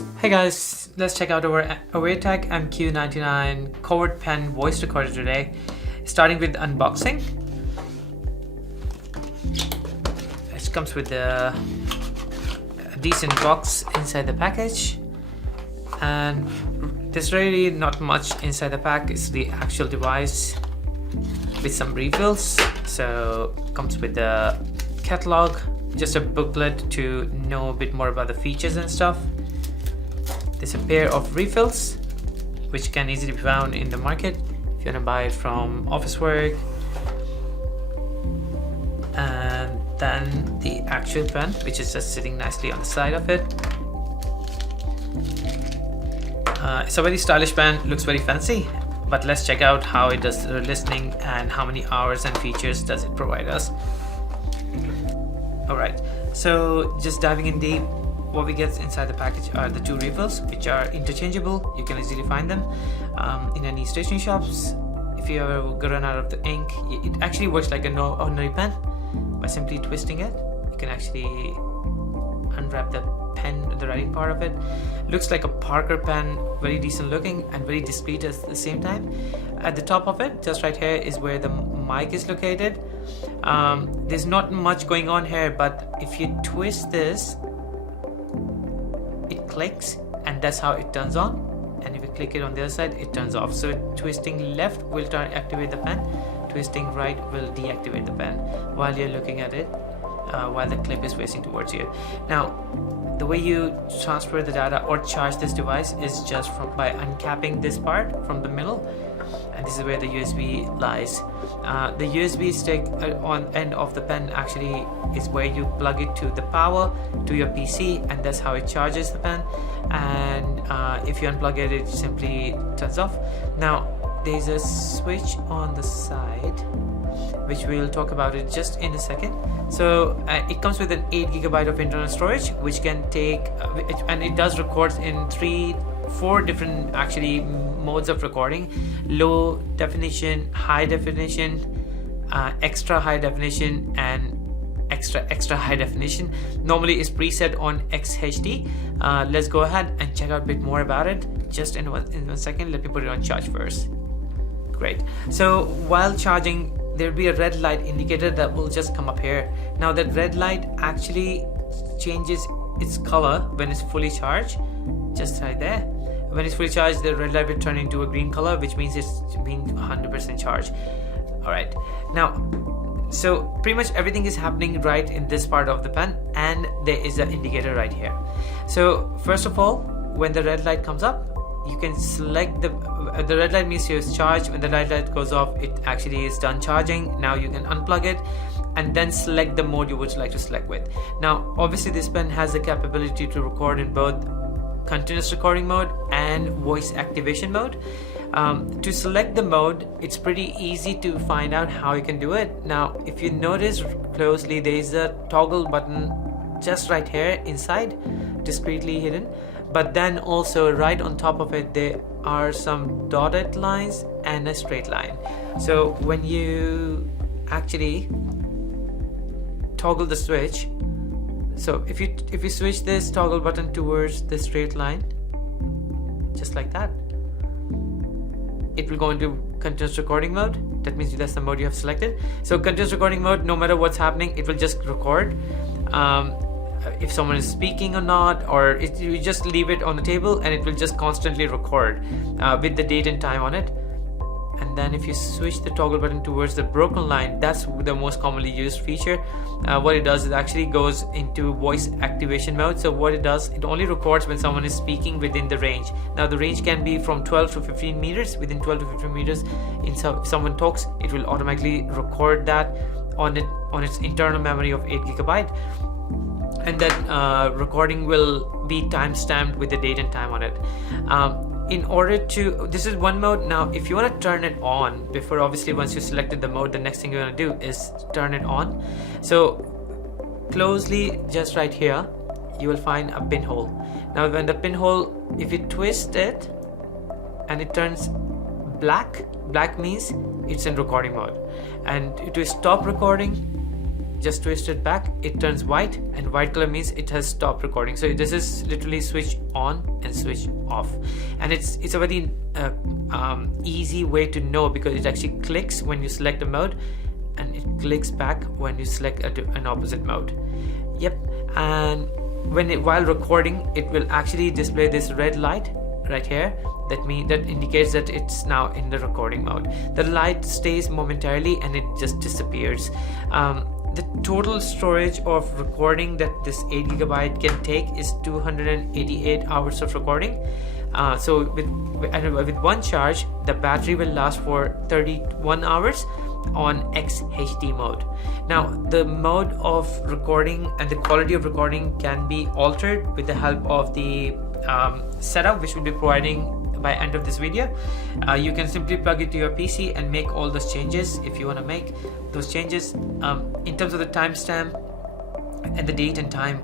Hey guys, let's check out our Awaretech MQ-99 Covert Pen Voice Recorder today. Starting with unboxing. It comes with a decent box inside the package, and there's really not much inside the pack. It's the actual device with some refills. So comes with the catalog, just a booklet to know a bit more about the features and stuff. There's a pair of refills which can easily be found in the market if you want to buy it from office work, and then the actual pen, which is just sitting nicely on the side of it. It's a very stylish pen, looks very fancy, but let's check out how it does the listening and how many hours and features does it provide us. Alright, so just diving in deep, what we get inside the package are the two refills, which are interchangeable. You can easily find them in any stationery shops. If you ever run out of the ink, it actually works like an ordinary pen. By simply twisting it, you can actually unwrap the pen, the writing part of it. Looks like a Parker pen, very decent looking and very discreet at the same time. At the top of it, just right here, is where the mic is located. There's not much going on here, but if you twist this, it clicks, and that's how it turns on. And if you click it on the other side, it turns off. So twisting left will activate the pen, twisting right will deactivate the pen while you're looking at it, while the clip is facing towards you. Now, the way you transfer the data or charge this device is just by uncapping this part from the middle, and this is where the USB lies. The USB stick on end of the pen actually is where you plug it to the power to your PC, and that's how it charges the pen. And if you unplug it, it simply turns off. Now there's a switch on the side, which we'll talk about it just in a second. So it comes with an 8GB of internal storage, which can take and it does record in 4 different actually modes of recording: low definition, high definition, extra high definition, and extra high definition. Normally it's preset on XHD. Let's go ahead and check out a bit more about it just in one second. Let me put it on charge first. Great. So while charging, there'll be a red light indicator that will just come up here. Now that red light actually changes its color when it's fully charged, just right there. When it's fully charged, the red light will turn into a green color, which means it's being 100% charged. Alright, now, so pretty much everything is happening right in this part of the pen, and there is an indicator right here. So first of all, when the red light comes up, you can select the red light means it's charged. When the red light goes off, it actually is done charging. Now you can unplug it and then select the mode you would like to select with. Now obviously this pen has the capability to record in both continuous recording mode and voice activation mode. To select the mode, it's pretty easy to find out how you can do it. Now if you notice closely, there is a toggle button just right here inside, discreetly hidden. But then also right on top of it, there are some dotted lines and a straight line. So when you actually toggle the switch, so if you switch this toggle button towards the straight line, just like that, it will go into continuous recording mode. That means that's the mode you have selected. So continuous recording mode, no matter what's happening, it will just record. If someone is speaking or not, or you just leave it on the table and it will just constantly record with the date and time on it. And then if you switch the toggle button towards the broken line, that's the most commonly used feature. What it does is actually goes into voice activation mode. So what it does, it only records when someone is speaking within the range. Now the range can be from 12 to 15 meters. Within 12 to 15 meters, if someone talks, it will automatically record that on its internal memory of 8GB. And that recording will be time-stamped with the date and time on it. In order to, this is one mode. Now if you want to turn it on, before obviously once you selected the mode, the next thing you want to do is turn it on. So closely, just right here, you will find a pinhole. Now when the pinhole, if you twist it and it turns black means it's in recording mode. And to stop recording, just twist it back, it turns white, and white color means it has stopped recording. So this is literally switch on and switch off, and it's a very easy way to know, because it actually clicks when you select a mode and it clicks back when you select an opposite mode. Yep. And while recording, it will actually display this red light right here. That indicates that it's now in the recording mode. The light stays momentarily and it just disappears. The total storage of recording that this 8GB can take is 288 hours of recording. So with one charge, the battery will last for 31 hours on XHD mode. Now, the mode of recording and the quality of recording can be altered with the help of the setup, which we'll be providing by end of this video. You can simply plug it to your PC and make all those changes if you want to make those changes. In terms of the timestamp and the date and time,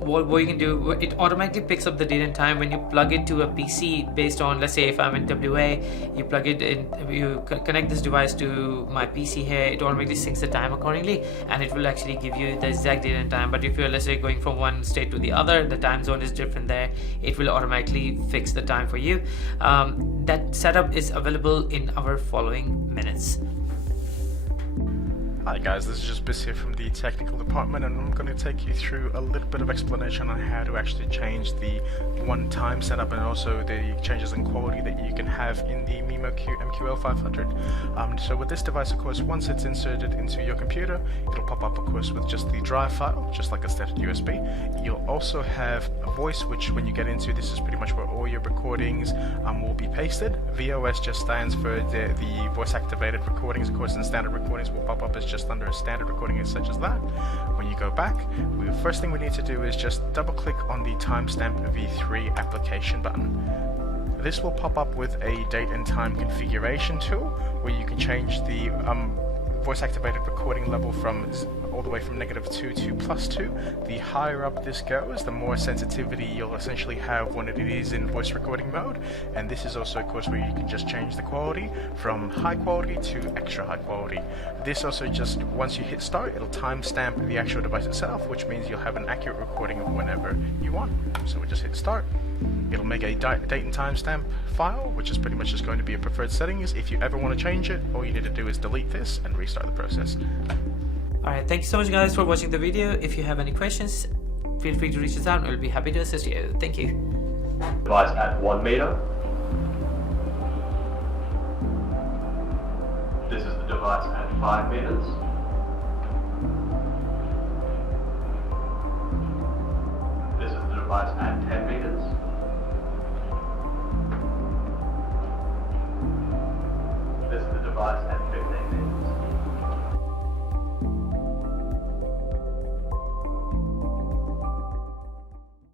what you can do, it automatically picks up the date and time when you plug it to a PC based on, let's say if I'm in WA, you plug it in, you connect this device to my PC here, it automatically syncs the time accordingly, and it will actually give you the exact date and time. But if you're, let's say, going from one state to the other, the time zone is different there, it will automatically fix the time for you. That setup is available in our following minutes. Hi guys, this is just Biss here from the technical department, and I'm going to take you through a little bit of explanation on how to actually change the one-time setup and also the changes in quality that you can have in the Mimo MQ-99. So with this device, of course, once it's inserted into your computer, it'll pop up, of course, with just the drive file, just like a standard USB. You'll also have a voice, which when you get into, this is pretty much where all your recordings will be pasted. VOS just stands for the voice-activated recordings, of course, and standard recordings will pop up as just under a standard recording such as that. When you go back, the first thing we need to do is just double click on the timestamp v3 application button. This will pop up with a date and time configuration tool where you can change the voice activated recording level from all the way from -2 to +2. The higher up this goes, the more sensitivity you'll essentially have when it is in voice recording mode. And this is also, of course, where you can just change the quality from high quality to extra high quality. This also just, once you hit start, it'll timestamp the actual device itself, which means you'll have an accurate recording of whenever you want. So we just hit start. It'll make a date and timestamp file, which is pretty much just going to be your preferred settings. If you ever want to change it, all you need to do is delete this and restart the process. Alright, thank you so much guys for watching the video. If you have any questions, feel free to reach us out and we'll be happy to assist you. Thank you. Device at 1 meter. This is the device at 5 meters. This is the device at 10 meters. This is the device at